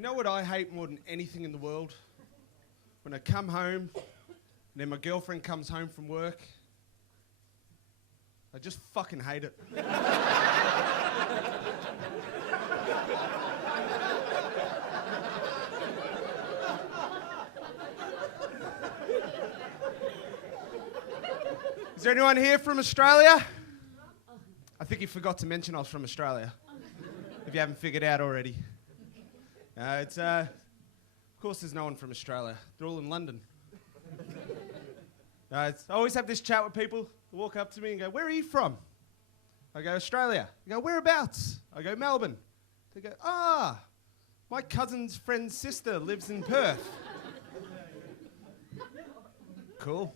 You know what I hate more than anything in the world? When I come home, and then my girlfriend comes home from work. I just fucking hate it. Is there anyone here from Australia? I think you forgot to mention I was from Australia, if you haven't figured out already. Of course there's no one from Australia. They're all in London. I always have this chat with people who walk up to me and go, "Where are you from?" I go, "Australia." They go, "Whereabouts?" I go, "Melbourne." They go, my cousin's friend's sister lives in Perth." Cool.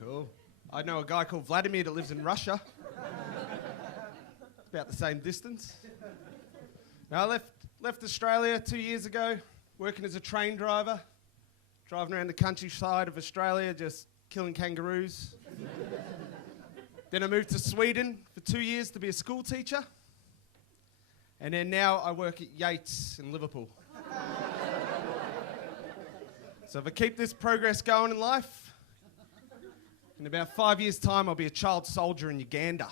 Cool. I know a guy called Vladimir that lives in Russia. It's about the same distance. Now, I left Australia 2 years ago, working as a train driver, driving around the countryside of Australia, just killing kangaroos. Then I moved to Sweden for 2 years to be a school teacher. And then now I work at Yates in Liverpool. So if I keep this progress going in life, in about 5 years' time, I'll be a child soldier in Uganda.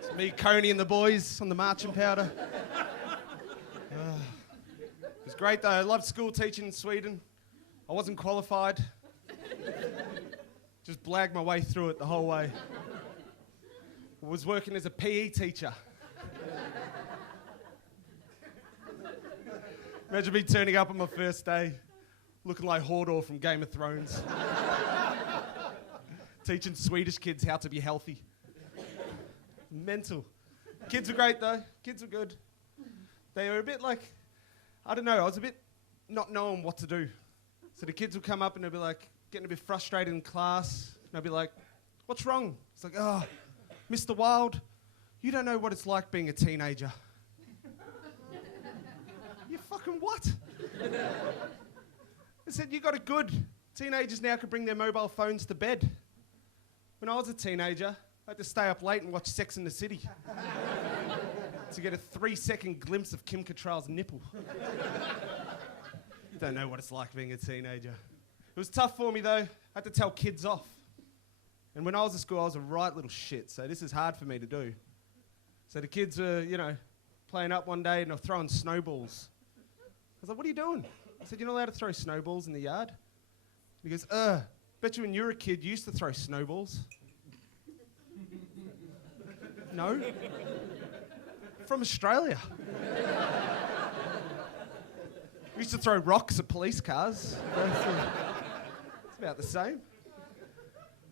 It's me, Coney, and the boys on the marching powder. It was great, though. I loved school teaching in Sweden. I wasn't qualified. Just blagged my way through it the whole way. I was working as a PE teacher. Imagine me turning up on my first day, looking like Hodor from Game of Thrones. Teaching Swedish kids how to be healthy. Mental. Kids were great though. Kids were good. They were a bit like, I don't know, I was a bit not knowing what to do. So the kids would come up and they'd be like, getting a bit frustrated in class. And I'd be like, "What's wrong?" It's like, "Oh, Mr. Wild, you don't know what it's like being a teenager." You fucking what? I said, "You got it good. Teenagers now can bring their mobile phones to bed. When I was a teenager, I had to stay up late and watch Sex and the City to get a 3-second glimpse of Kim Cattrall's nipple." You don't know what it's like being a teenager. It was tough for me though. I had to tell kids off. And when I was at school, I was a right little shit, so this is hard for me to do. So the kids were, playing up one day and they were throwing snowballs. I was like, "What are you doing?" I said, "You're not allowed to throw snowballs in the yard." He goes, "Bet you when you were a kid, you used to throw snowballs." No. From Australia. We used to throw rocks at police cars. It's about the same.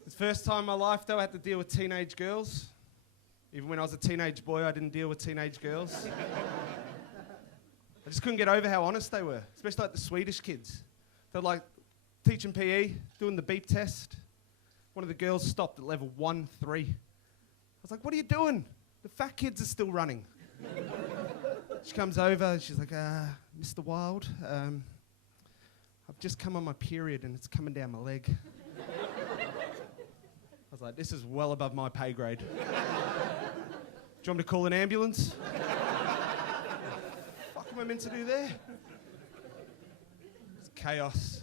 It's the first time in my life, though, I had to deal with teenage girls. Even when I was a teenage boy, I didn't deal with teenage girls. I just couldn't get over how honest they were, especially like the Swedish kids. They're like teaching PE, doing the beep test. One of the girls stopped at level 1-3. I was like, "What are you doing? The fat kids are still running." She comes over and she's like, "Mr. Wild, I've just come on my period and it's coming down my leg." I was like, "This is well above my pay grade. Do you want me to call an ambulance?" What am I meant to do there? It's chaos.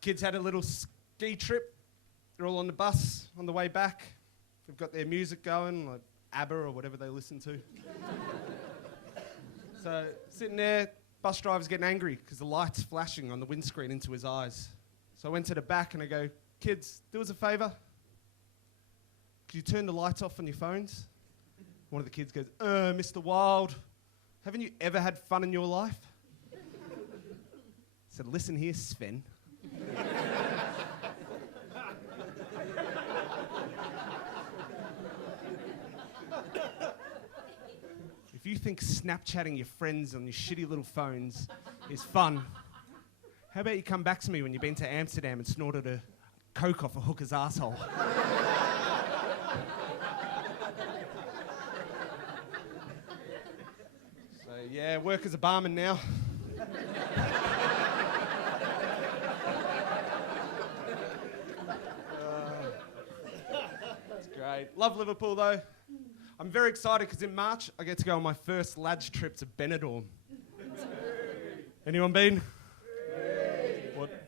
Kids had a little ski trip. They're all on the bus on the way back. They've got their music going, like ABBA or whatever they listen to. So sitting there, bus driver's getting angry because the light's flashing on the windscreen into his eyes. So I went to the back and I go, "Kids, do us a favour. Could you turn the lights off on your phones?" One of the kids goes, "Mr. Wild, haven't you ever had fun in your life?" I said, "Listen here, Sven. If you think Snapchatting your friends on your shitty little phones is fun, how about you come back to me when you've been to Amsterdam and snorted a coke off a hooker's asshole?" So yeah, work as a barman now. great. Love Liverpool though. I'm very excited because in March I get to go on my first lads trip to Benidorm. Anyone been?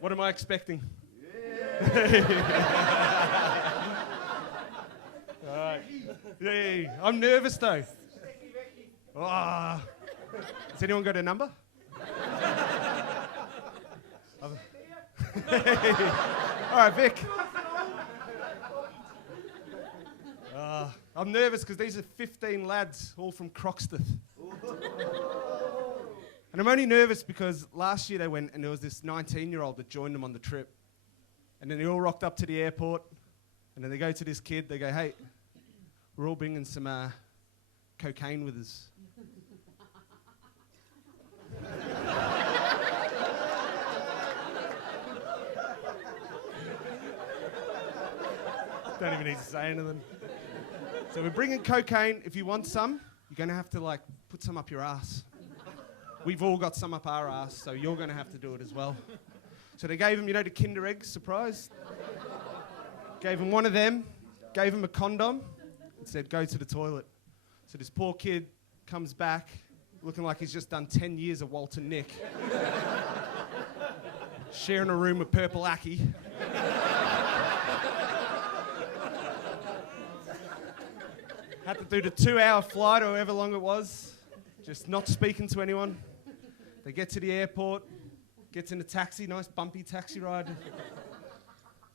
What am I expecting? All right. Yeah, I'm nervous though. Oh. Has anyone got a number? All right, Vic. I'm nervous because these are 15 lads, all from Croxteth. And I'm only nervous because last year they went and there was this 19-year-old that joined them on the trip. And then they all rocked up to the airport and then they go to this kid, they go, hey, we're all bringing some cocaine with us. Don't even need to say anything. So we're bringing cocaine. If you want some, you're going to have to like put some up your ass. We've all got some up our ass, so you're going to have to do it as well. So they gave him, you know, the Kinder Egg surprise? Gave him one of them, gave him a condom, and said, go to the toilet. So this poor kid comes back looking like he's just done 10 years of Walter Nick. Sharing a room with Purple Aki. Had to do the 2-hour flight or however long it was, just not speaking to anyone. They get to the airport, gets in a taxi, nice bumpy taxi ride.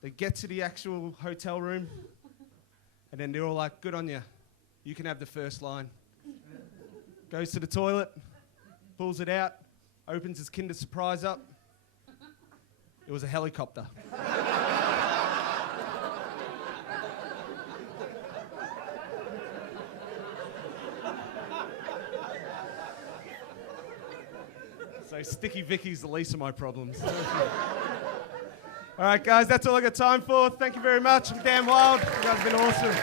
They get to the actual hotel room, and then they're all like, good on you. You can have the first line. Goes to the toilet, pulls it out, opens his Kinder Surprise up. It was a helicopter. So Sticky Vicky's the least of my problems. All right, guys, that's all I got time for. Thank you very much. I'm damn wild. You guys have been awesome.